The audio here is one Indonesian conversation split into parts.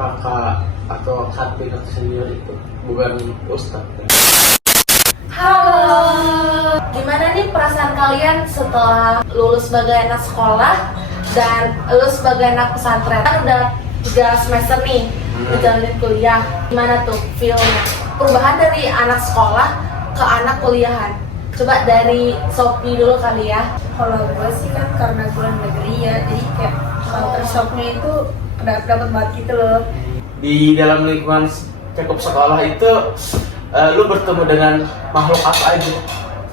kakak atau admin atau senior itu bukan ustadz kan? Halo, gimana nih perasaan kalian setelah lulus sebagai anak sekolah dan lulus sebagai anak pesantren? Kan udah 3 semester nih menjalani kuliah. Gimana tuh feel-nya? Perubahan dari anak sekolah ke anak kuliahan. Coba dari Sophie dulu kali ya. Kalau gue sih kan karena gue negeri ya, jadi kayak culture shocknya itu dapat banget gitu loh. Di dalam lingkungan cakup sekolah itu lu bertemu dengan makhluk apa aja?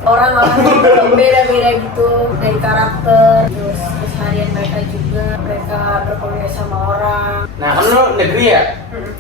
Orang-orang itu beda-beda gitu dari karakter, terus keseharian mereka juga, mereka berkomunikasi sama orang. Nah kan lu negeri ya?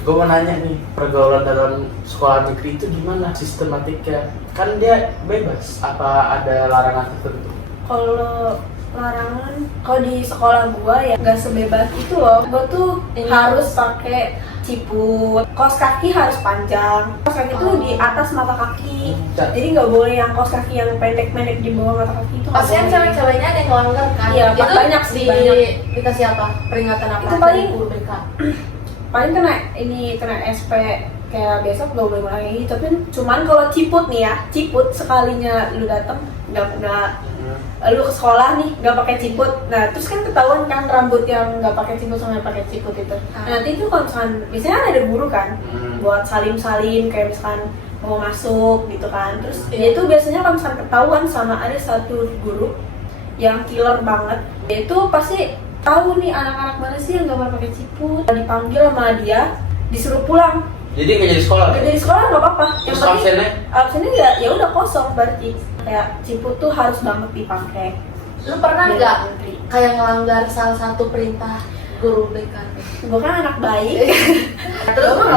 Gue mau nanya nih, pergaulan dalam sekolah negeri itu gimana sistematiknya? Kan dia bebas, apa ada larangan tertentu? Kalau larangan, kalau di sekolah gua ya nggak sebebas itu loh. Gua tuh harus pakai ciput, kaos kaki harus panjang, kaos kaki tuh di atas mata kaki. Jadi nggak boleh yang kaos kaki yang pendek-pendek di bawah mata kaki itu. Pasti kan cewek-ceweknya ada yang ngelanggar kan? Iya, itu banyak sih, banyak. Dikasih apa? Peringatan apa? Itu paling dari guru BK? Paling kena SP kayak besok gak boleh lagi. Tapi cuman kalau ciput nih ya, ciput sekalinya lu datang nggak lu ke sekolah nih nggak pakai ciput, nah terus kan ketahuan kan rambut yang nggak pakai ciput sama yang pakai ciput itu. Nah, nanti itu kalau misalkan biasanya kan ada guru kan buat salim kayak misalkan mau masuk gitu kan, terus ya itu biasanya kalau misalkan ketahuan sama ada satu guru yang killer banget, dia itu pasti tahu nih anak-anak mana sih yang nggak mau pakai ciput, dipanggil sama dia disuruh pulang. Jadi nggak jadi sekolah? Nggak jadi sekolah nggak apa-apa. Terus absennya ya udah kosong berarti. Kayak ciput tuh harus banget dipakai. Lu pernah nggak kayak ngelanggar salah satu perintah guru BK? Gue kan anak baik. Terus gue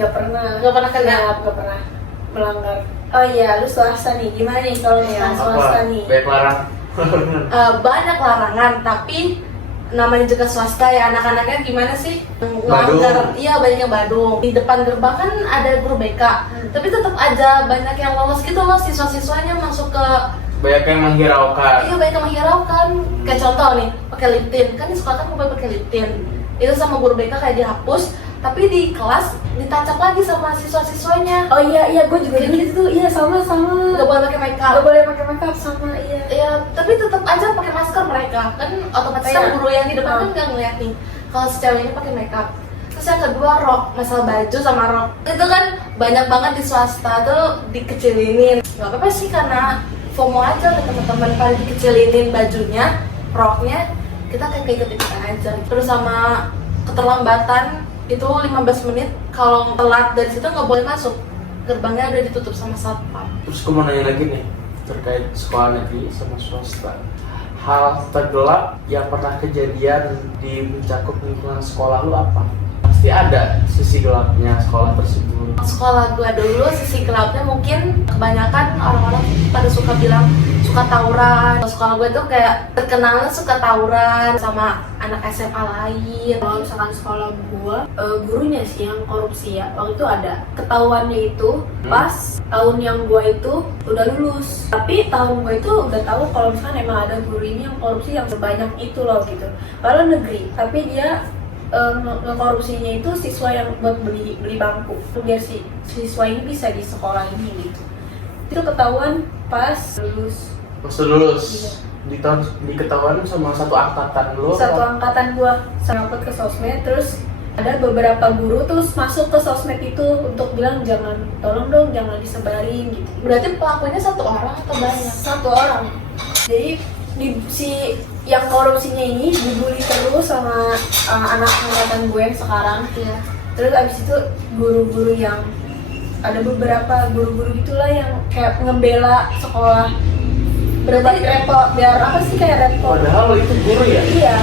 nggak pernah melanggar. Oh iya, lu swasta nih. Gimana nih kalau nih swasta nih? Banyak larang. Banyak larangan, tapi namanya juga swasta ya, anak-anaknya gimana sih ngelanggar? Iya, banyak yang badung. Di depan gerbang kan ada guru BK, tapi tetap aja banyak yang lolos gitu loh, siswa-siswanya masuk ke. Banyak yang menghiraukan. Iya, banyak yang menghiraukan. Kayak contoh nih, pakai lip tint. Kan di sekolah kan boleh pakai lip tint. Itu sama guru BK kayak dihapus, tapi di kelas ditacap lagi sama siswa-siswanya. Oh iya, gue juga gitu. Iya, sama. Gak boleh pakai makeup. Gak boleh pakai makeup sama iya. Iya, tapi tetap aja pakai masker mereka. Kan otomatis kan guru yang di depan kan nggak ngeliat nih kalau si cewek ini pakai makeup. Terus yang kedua rok, masalah baju sama rok. Itu kan banyak banget di swasta tuh dikecilinin. Gak apa-apa sih karena FOMO aja ke teman-teman, pada dikecilinin bajunya, roknya, kita kayak ikut-ikut aja. Terus sama keterlambatan itu 15 menit, kalau telat dari situ nggak boleh masuk. Gerbangnya udah ditutup sama satpam. Terus gue mau nanya lagi nih terkait sekolah negeri sama swasta. Hal tergelap yang pernah kejadian di mencakup lingkungan sekolah lu apa? Pasti ada sisi gelapnya sekolah tersebut. Sekolah gua dulu sisi gelapnya mungkin kebanyakan orang-orang pada suka bilang suka tawuran. Sekolah gua tuh kayak terkenalnya suka tawuran sama anak SMA lain. Kalau misalkan sekolah gua, gurunya sih yang korupsi ya. Waktu itu ada ketahuannya itu pas tahun yang gua itu udah lulus. Tapi tahun gua itu udah tahu kalau misalkan emang ada guru ini yang korupsi yang sebanyak itu loh gitu. Kalau negeri, tapi dia ngekorupsinya itu siswa yang buat beli bangku biar si siswa ini bisa di sekolah ini gitu. Itu ketahuan pas lulus. Pas lulus? Iya. Diketahuan sama satu angkatan lu? Satu angkatan gua upload ke sosmed, terus ada beberapa guru terus masuk ke sosmed itu untuk bilang tolong dong jangan disebarin gitu. Berarti pelakunya satu orang atau banyak? Satu orang. Jadi si yang korupsinya ini dibully terus sama anak angkatan gue yang sekarang. Iya. Terus abis itu guru-guru yang ada beberapa guru-guru gitulah yang kayak ngebela sekolah. Berarti biar apa sih kayak repot. Padahal itu guru ya? Iya,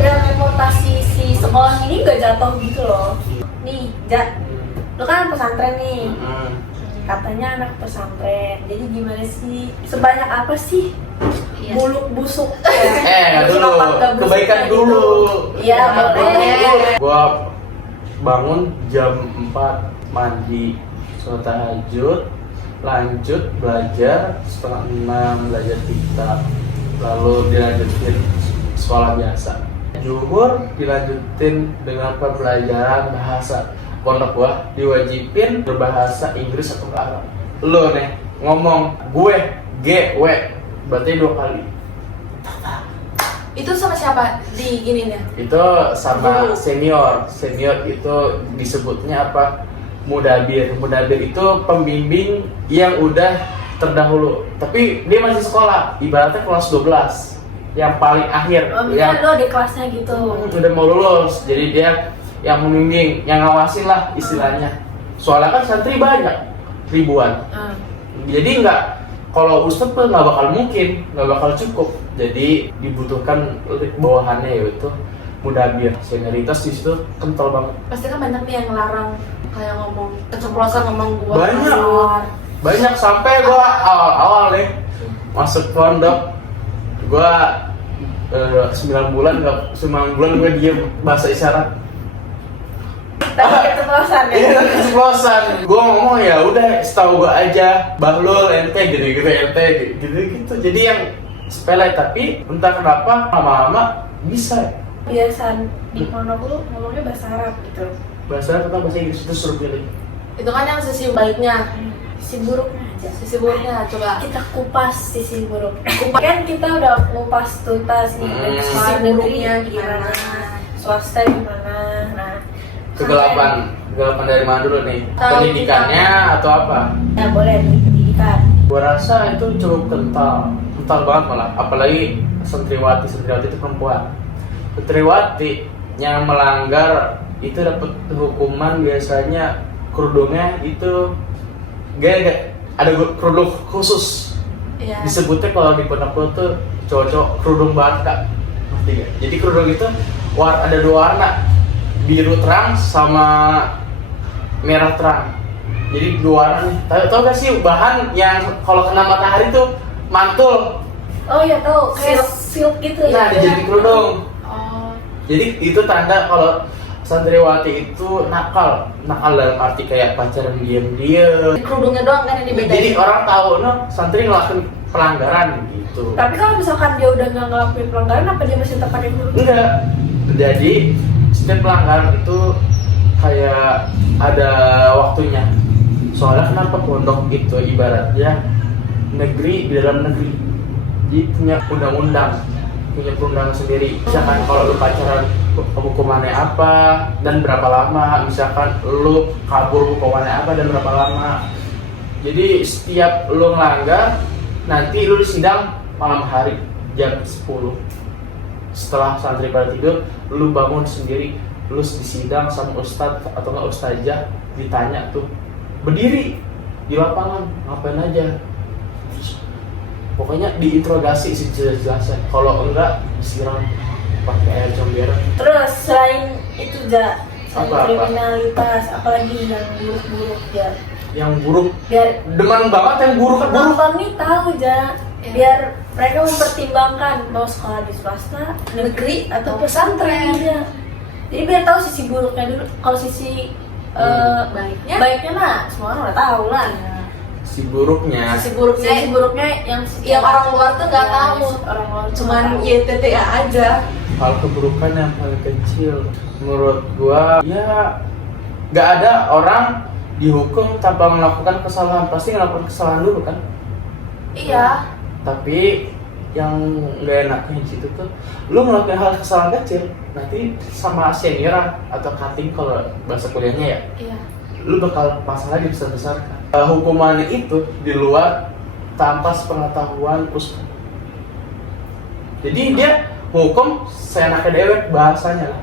biar reputasi si sekolah ini gak jatuh gitu loh. Nih, lo kan pesantren nih. Katanya anak pesantren. Jadi gimana sih? Sebanyak apa sih? Iya. Buluk busuk. Dulu. Kebaikan dulu. Iya, boleh. Gua bangun jam 4, mandi, sholat tahajud, lanjut belajar, setengah 6 belajar kitab, lalu dilanjutin sekolah biasa. zuhur dilanjutin dengan pembelajaran bahasa. Pondok gua diwajibin berbahasa Inggris atau Arab. Lo nih ngomong gue G W berarti 2 kali. Itu sama siapa di ininya? Itu sama Guru. senior itu disebutnya apa, mudabir itu pembimbing yang udah terdahulu tapi dia masih sekolah, ibaratnya kelas 12 yang paling akhir, yang lo di kelasnya gitu. udah mau lulus, jadi dia yang membimbing, yang ngawasin lah istilahnya. Soalnya kan santri banyak, ribuan, jadi nggak, kalau ustadz pun nggak bakal cukup, jadi dibutuhkan bawahannya yaitu mudabir. Senioritas di situ kental banget. Pasti kan banyak nih yang ngelarang kayak ngomong keceplosan ngomong gua Banyak sampai gua awal-awal nih masuk pondok, gua 9 bulan gua diem bahasa isyarat. Tapi keceplosan ya. Iya, keceplosan. Gua ngomong ya udah setahu gua aja, Bahlul ente gitu ente gitu. Jadi yang sepele tapi entah kenapa lama-lama bisa. Biasan di pondok lu ngomongnya bahasa Arab gitu. Bahasa atau bahasa Inggris itu suruh pilih. Itu kan yang sisi baiknya. Sisi buruknya aja. Sisi buruknya coba. Kita kupas sisi buruk. Kan kita udah kupas tuntas nih dari Sisi sekolah negeri buruknya gimana, swasta gimana. Nah, Kegelapan dari mana dulu nih? Tahu Pendidikannya atau apa? ya boleh di pendidikan. Gua rasa itu cukup kental banget malah. Apalagi santriwati itu perempuan. Santriwati yang melanggar itu dapat hukuman, biasanya kerudungnya itu gak ada kerudung khusus. Iya. Disebutnya kalau di pondok tuh cowok-cowok kerudung baka. Ngerti gak? Jadi kerudung itu ada 2 warna, biru terang sama merah terang. Jadi 2 warna nih. Tahu gak sih bahan yang kalau kena matahari tuh mantul? Oh ya tahu, kayak silk gitu Nah, ya. jadi kerudung. Oh. Jadi itu tanda kalau santriwati itu nakal dalam arti kayak pacaran diam-diam. Kerudungnya doang kan yang dibedain. Jadi orang tahu santri ngelakuin pelanggaran gitu. Tapi kalau misalkan dia udah nggak ngelakuin pelanggaran, apa dia masih tetap pakai kerudung? Enggak. Jadi setiap pelanggaran itu kayak ada waktunya. Soalnya kenapa pondok itu ibaratnya negeri di dalam negeri. Jadi punya undang-undang, punya perundangan sendiri. Misalkan kalau lu pacaran hukumannya apa dan berapa lama, misalkan lu kabur hukumannya apa dan berapa lama. Jadi setiap lu ngelanggar, nanti lu disidang malam hari jam 10. Setelah santri pada tidur, lu bangun sendiri, lu disidang sama ustadz atau nggak ustazah, ditanya tuh berdiri di lapangan ngapain aja. Terus, pokoknya diinterogasi sejelas-jelasnya. Kalau enggak disiram pakai air comberan. Terus selain itu selain Apa-apa? kriminalitas, apalagi yang buruk-buruk ya. Yang buruk, Biar demen banget yang buruk. penonton nih tahu biar mereka mempertimbangkan mau sekolah di swasta, negeri atau pesantren. Iya. Jadi biar tahu sisi buruknya dulu. Kalau sisi baiknya mah semua orang udah tahu lah. Si buruknya, Sisi buruknya Sisi buruknya yang orang luar tuh nggak Ya, tahu. orang luar tuh Cuman nggak tahu. YTTA aja. hal keburukan yang paling kecil menurut gua ya nggak ada orang dihukum tanpa melakukan kesalahan, pasti melakukan kesalahan dulu kan. Iya. Tapi yang nggak enaknya di situ tuh lu melakukan hal kesalahan kecil, nanti sama senior atau cutting kalau bahasa kuliahnya ya, Iya. lu bakal masalah dibesar-besarkan. Hukumannya itu di luar tanpa sepengetahuan ustaz. Jadi dia hukum seenaknya dewek bahasanya lah,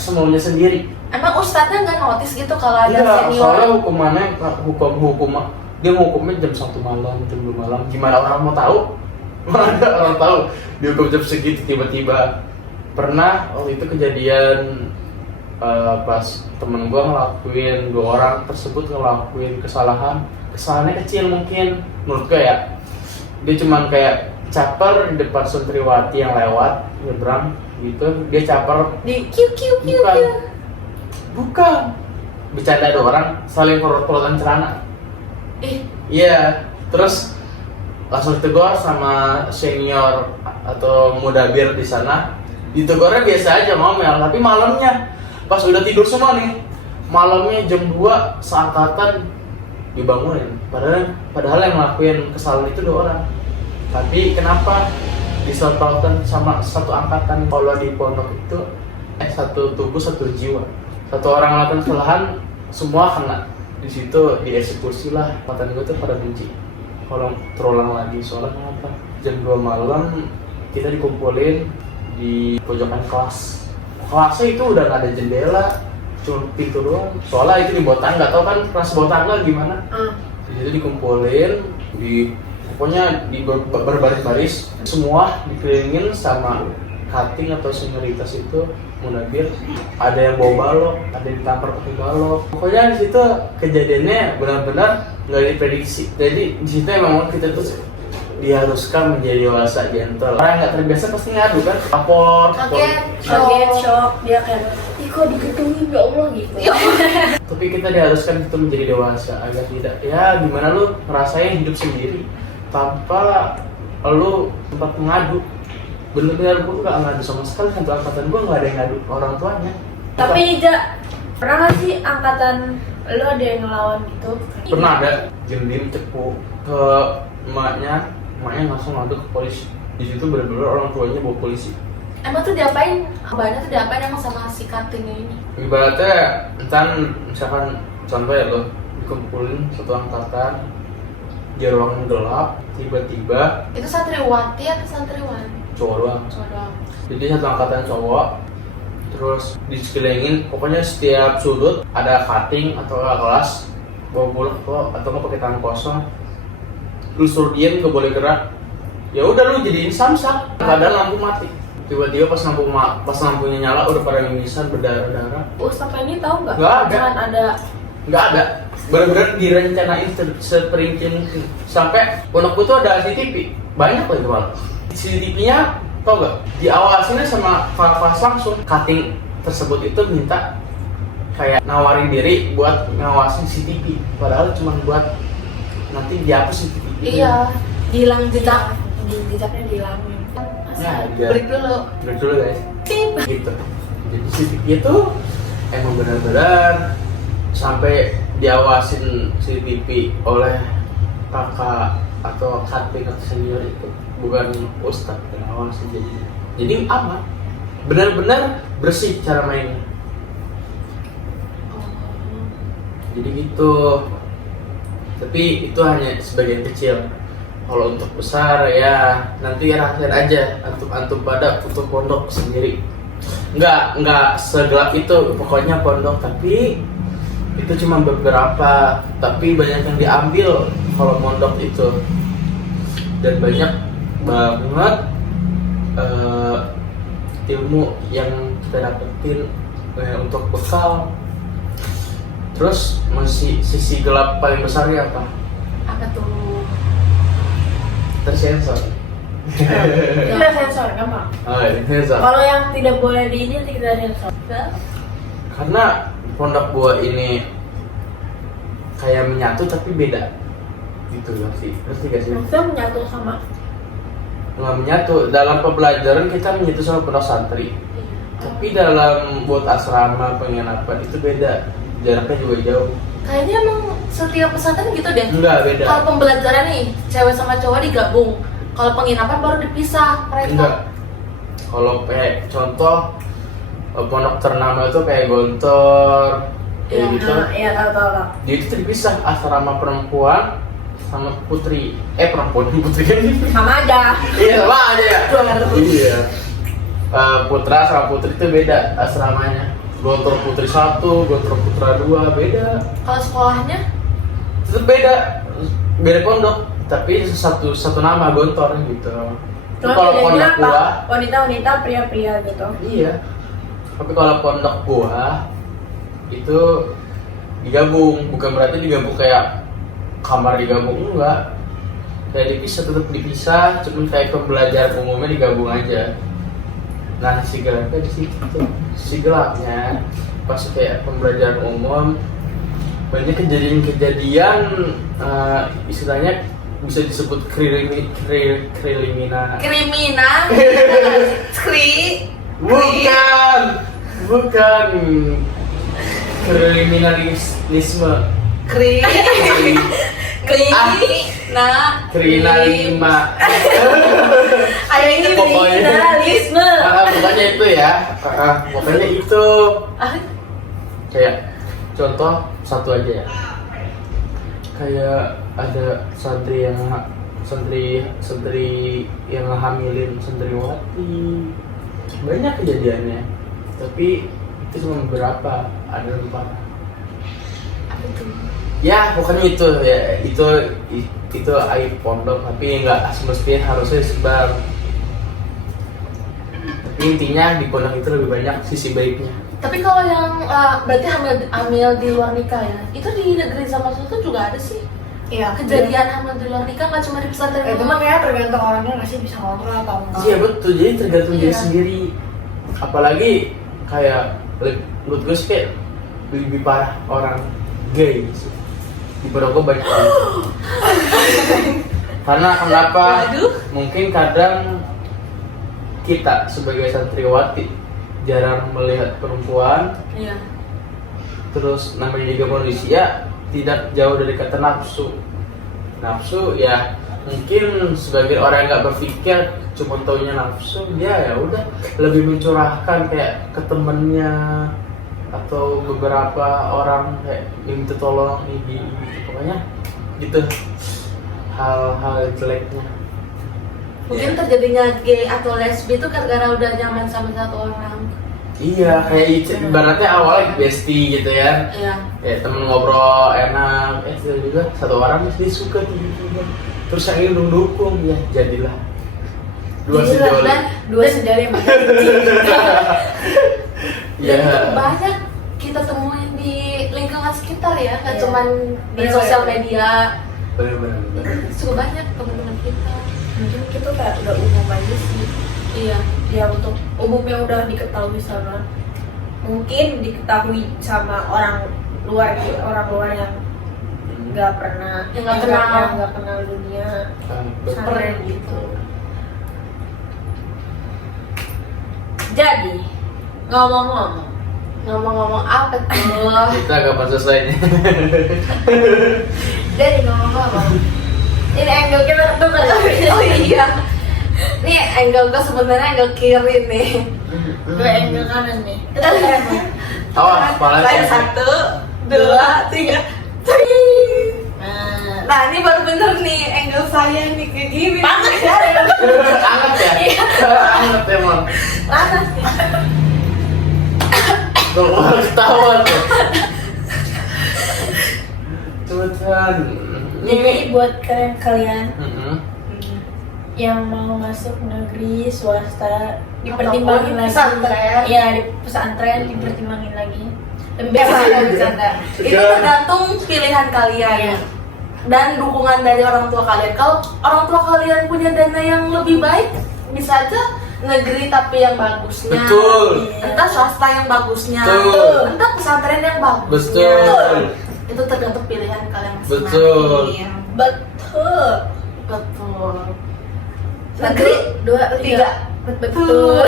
semaunya sendiri. Emang ustadznya nggak notice gitu kalau ada Iya, senior? soalnya hukumannya hukum dia hukumnya jam 1 malam, jam 2 malam. Gimana orang mau tahu? Mana ada orang tahu dihukum jam segitu tiba-tiba. Pernah waktu itu kejadian pas temen gua ngelakuin, 2 orang tersebut ngelakuin kesalahannya kecil mungkin menurut gua ya. Dia cuman kayak caper di depan santriwati yang lewat nyebrang gitu, dia caper Di kiu kiu kiu bukan kiu. bukan bercanda, 2 orang saling perut-perutan celana. Iya, terus langsung ditegur sama senior atau mudabir di sana, Ditegurnya biasa aja ngomel, tapi malamnya pas udah tidur semua nih, malamnya jam 2 seangkatan dibangunin. Padahal yang ngelakuin kesalahan itu 2 orang. Tapi kenapa disalahkan sama satu angkatan? Kalau di pondok itu satu tubuh satu jiwa. Satu orang melakukan kesalahan semua kena. Di situ dieksekusi lah. Angkatan gue tuh pada benci kalau terulang lagi. Soalnya kenapa? Jam 2 malam kita dikumpulin di pojokan kelas. Kelasnya itu udah nggak ada jendela, cuma pintu doang. Soalnya itu di bawah tangga, tau kan kelas bawah tangga gimana? Di situ dikumpulin, pokoknya di berbaris-baris, semua dikelilingin sama cutting atau senioritas itu munabir. Ada yang bawa balok, ada yang ditampar pakai balok. Pokoknya di situ kejadiannya benar-benar nggak diprediksi. Jadi di situ memang kita tuh diharuskan menjadi dewasa, gentle. Orang yang nggak terbiasa pasti ngadu kan, lapor, kaget, shock, dia kayak, ih kok digituin ya Allah gitu. Tapi kita diharuskan itu menjadi dewasa agar tidak, ya gimana lu ngerasain hidup sendiri tanpa lu tempat mengadu. Bener-bener gue nggak ngadu sama sekali, satu angkatan gue nggak ada yang ngadu orang tuanya. Tapi Ja, pernah nggak sih angkatan lu ada yang ngelawan gitu? Pernah ada gendim cepu ke emaknya langsung ngadu ke polisi. Di situ bener-bener orang tuanya bawa polisi. Emang tuh diapain? Abahnya tuh diapain emang sama si cuttingnya ini? Ibaratnya misalkan contoh ya lo dikumpulin satu angkatan di ruangan gelap, tiba-tiba Itu santriwati atau santriwan? cowok doang. Cowok doang. Jadi satu angkatan cowok, terus disekelilingin, pokoknya setiap sudut ada cutting atau kelas, bawa bola atau nggak pakai tangan kosong. Lu suruh diem, nggak boleh gerak. Ya udah lu jadiin samsak. Kadang lampu mati. Tiba-tiba pas lampunya nyala udah pada mimisan berdarah-darah. Ustaz ini tahu nggak? Nggak ada. Jangan ada. Nggak ada. Bener-bener direncanain seperinci mungkin. Sampai pondokku tuh ada CCTV. Banyak lagi malah. CCTV-nya tau nggak? Diawasinnya sama pas langsung. Cutting tersebut itu minta kayak nawarin diri buat ngawasin CCTV. Padahal cuma buat nanti dihapus CCTV. Iya, hilang jejak. Jejaknya dihilangin. Ya, Break dulu. break dulu guys. Gitu. Jadi CCTV itu emang benar-benar sampai diawasin CCTV oleh kakak atau cutting atau senior itu, bukan ustadz yang awasin. Jadi aman, benar-benar bersih cara mainnya. Jadi gitu. Tapi itu hanya sebagian kecil. Kalau untuk besar ya nanti rasain aja antum pada untuk pondok sendiri. Nggak segelap itu pokoknya pondok, tapi itu cuma beberapa, tapi banyak yang diambil kalau pondok itu, dan banyak banget ilmu yang kita dapetin untuk bekal. Terus masih sisi gelap paling besarnya apa? Apa tuh? Tersensor. Kita sensor, gampang. Oh, sensor. Kalau yang tidak boleh di ini nanti kita sensor. Karena pondok gua ini kayak menyatu tapi beda. Gitu ngerti gak sih? Maksudnya menyatu sama. Nggak menyatu, dalam pembelajaran kita menyatu sama pondok santri. Tapi dalam buat asrama penginapan itu beda. Jaraknya juga jauh. Kayaknya emang setiap pesantren gitu deh. Enggak, beda. Kalau pembelajaran nih, cewek sama cowok digabung. Kalau penginapan baru dipisah mereka. Enggak. Kalau kayak contoh pondok ternama itu kayak Gontor, kayak Iya, gitu. Iya, tahu. Dia itu terpisah asrama perempuan sama putri. Perempuan putri kan? Sama aja. Iya sama aja ya. Dua. Iya. Putra sama putri itu beda asramanya. Gontor putri 1, Gontor putra 2 beda. Kalau sekolahnya? Tetap beda pondok, tapi satu nama Gontor gitu. Tapi kalau pondok gua, wanita pria gitu. iya. Tapi kalau pondok gua itu digabung, bukan berarti digabung kayak kamar digabung, enggak. Kayak dipisah, tetap dipisah, cuma kayak pembelajaran umumnya digabung aja. Nah, si gelapnya di situ tuh. Si gelapnya pas kayak pembelajaran umum banyak kejadian-kejadian istilahnya bisa disebut kriminal. Kriminal. Bukan kriminalisme. Kriminalima. Ada ini kriminalisme. Bukannya itu ya. Pokoknya itu. Kayak contoh satu aja ya. Kayak ada santri yang hamilin santriwati. Banyak kejadiannya. Tapi itu cuma beberapa, ada 4. Ya pokoknya itu ya, itu aib pondok, tapi nggak semestinya harusnya disebar. Tapi intinya di pondok itu lebih banyak sisi baiknya. Tapi kalau yang berarti hamil di luar nikah ya, itu di negeri sama suatu juga ada sih. Iya, Kejadian hamil di luar nikah nggak cuma di pesantren. itu mah kayak tergantung orangnya nggak sih bisa ngontrol atau enggak. Iya betul, jadi tergantung diri Iya. sendiri. Apalagi kayak menurut gue sih kayak lebih parah orang gay sih. Di Pondok banyak banget. Karena kenapa? Waduh. Mungkin kadang kita sebagai santriwati jarang melihat perempuan, Iya. terus namanya juga manusia tidak jauh dari kata nafsu. Nafsu ya mungkin sebagai orang yang nggak berpikir cuma taunya nafsu, ya udah lebih mencurahkan kayak ke temennya atau beberapa orang kayak minta tolong ini gitu. Pokoknya gitu hal-hal jeleknya. Mungkin terjadinya gay atau lesbi itu gara-gara udah nyaman sama satu orang. Iya, kayak ibaratnya awalnya bestie gitu ya. Iya. Kayak temen ngobrol enak, juga satu orang dia suka tiba-tiba. Terus yang ini dukung ya jadilah dua sejoli. Dua sejoli emang. Ya. Dan itu banyak kita temuin di lingkungan sekitar ya, nggak Iya. cuman di Bener, sosial bener. media. Bener-bener. Cukup banyak teman-teman kita. Mungkin kita kayak udah umum aja sih. Iya. Ya untuk umumnya udah diketahui sama, mungkin diketahui sama orang luar yang nggak pernah Yang nggak kenal. nggak kenal dunia pesantren gitu. Jadi Ngomong-ngomong apa tuh? Kita kapan selesainya? jadi ngomong-ngomong, ini angle kita tuh kan. Oh iya. Nih angle gue sebenarnya angle kiri nih. Gue angle kanan nih. Kita lihat nih. Awas, kepala Saya saya. 1, 2, 3. Nah ini baru bener nih angle saya nih kayak gini. Panas ya. Anget ya? Anget emang. Panas. Tuh, ketahuan tuh. Tuhan. Jadi buat kalian Mm-mm. yang mau masuk negeri swasta dipertimbangin Ataupun lagi. pesantren. Iya, di pesantren dipertimbangin lagi. Lebih baik Bercanda. Itu tergantung pilihan kalian Iya. dan dukungan dari orang tua kalian. Kalau orang tua kalian punya dana yang lebih baik, bisa aja negeri tapi yang bagusnya. Betul. Entah swasta yang bagusnya. Betul. Entah pesantren yang bagusnya. Betul. Itu tergantung pilihan kalian masing-masing. Betul. betul. Betul. Negeri 2, 3. Betul.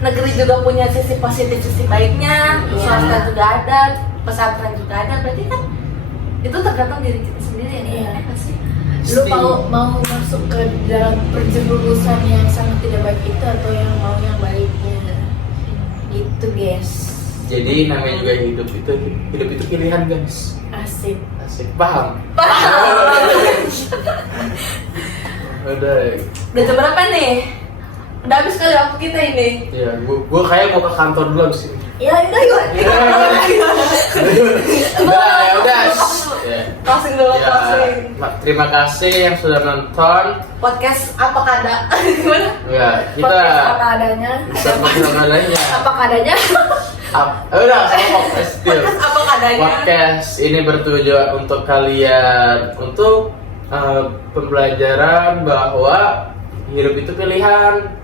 Negeri juga punya sisi positif, sisi baiknya. Iya. Swasta juga ada, pesantren juga ada. Berarti kan itu tergantung diri kita sendiri ya. Iya. Nggak sih? Lu mau masuk ke dalam perjurusan yang sangat tidak baik itu atau yang mau yang baiknya? Itu guys. Jadi namanya juga hidup itu pilihan guys. Asik. Asik, paham? Udah, Udah jam berapa nih? Udah habis kali waktu kita ini. ya gua kayak mau ke kantor dulu abis ini. Ya udah yuk. Udah, ya udah. Ya. Closing dulu, Ya, closing. terima kasih yang sudah nonton. Podcast apa kada? Gimana? Ya, kita Podcast apa adanya. bisa adanya. Apa adanya? Udah, sama podcast still. Podcast apa kadanya? Podcast ini bertujuan untuk kalian untuk pembelajaran bahwa hidup itu pilihan.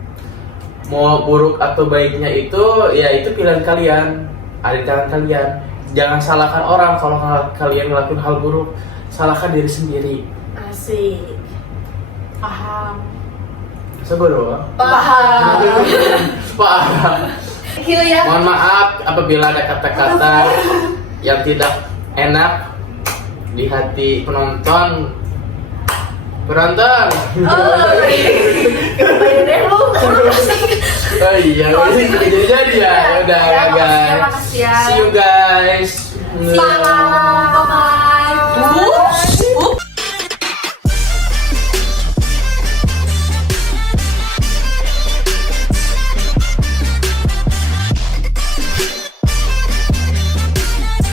Mau buruk atau baiknya itu ya itu pilihan kalian, ada di tangan kalian. Jangan salahkan orang kalau kalian ngelakuin hal buruk, salahkan diri sendiri. Asik. Paham. Sabar doang. Paham. Paham. Thank you ya. Mohon maaf apabila ada kata-kata yang tidak enak di hati penonton. Penonton. Oh, Kebayang deh lu. Oh iya, jadi ya. Udah Ya, ya guys. makasih ya. See you guys. See you.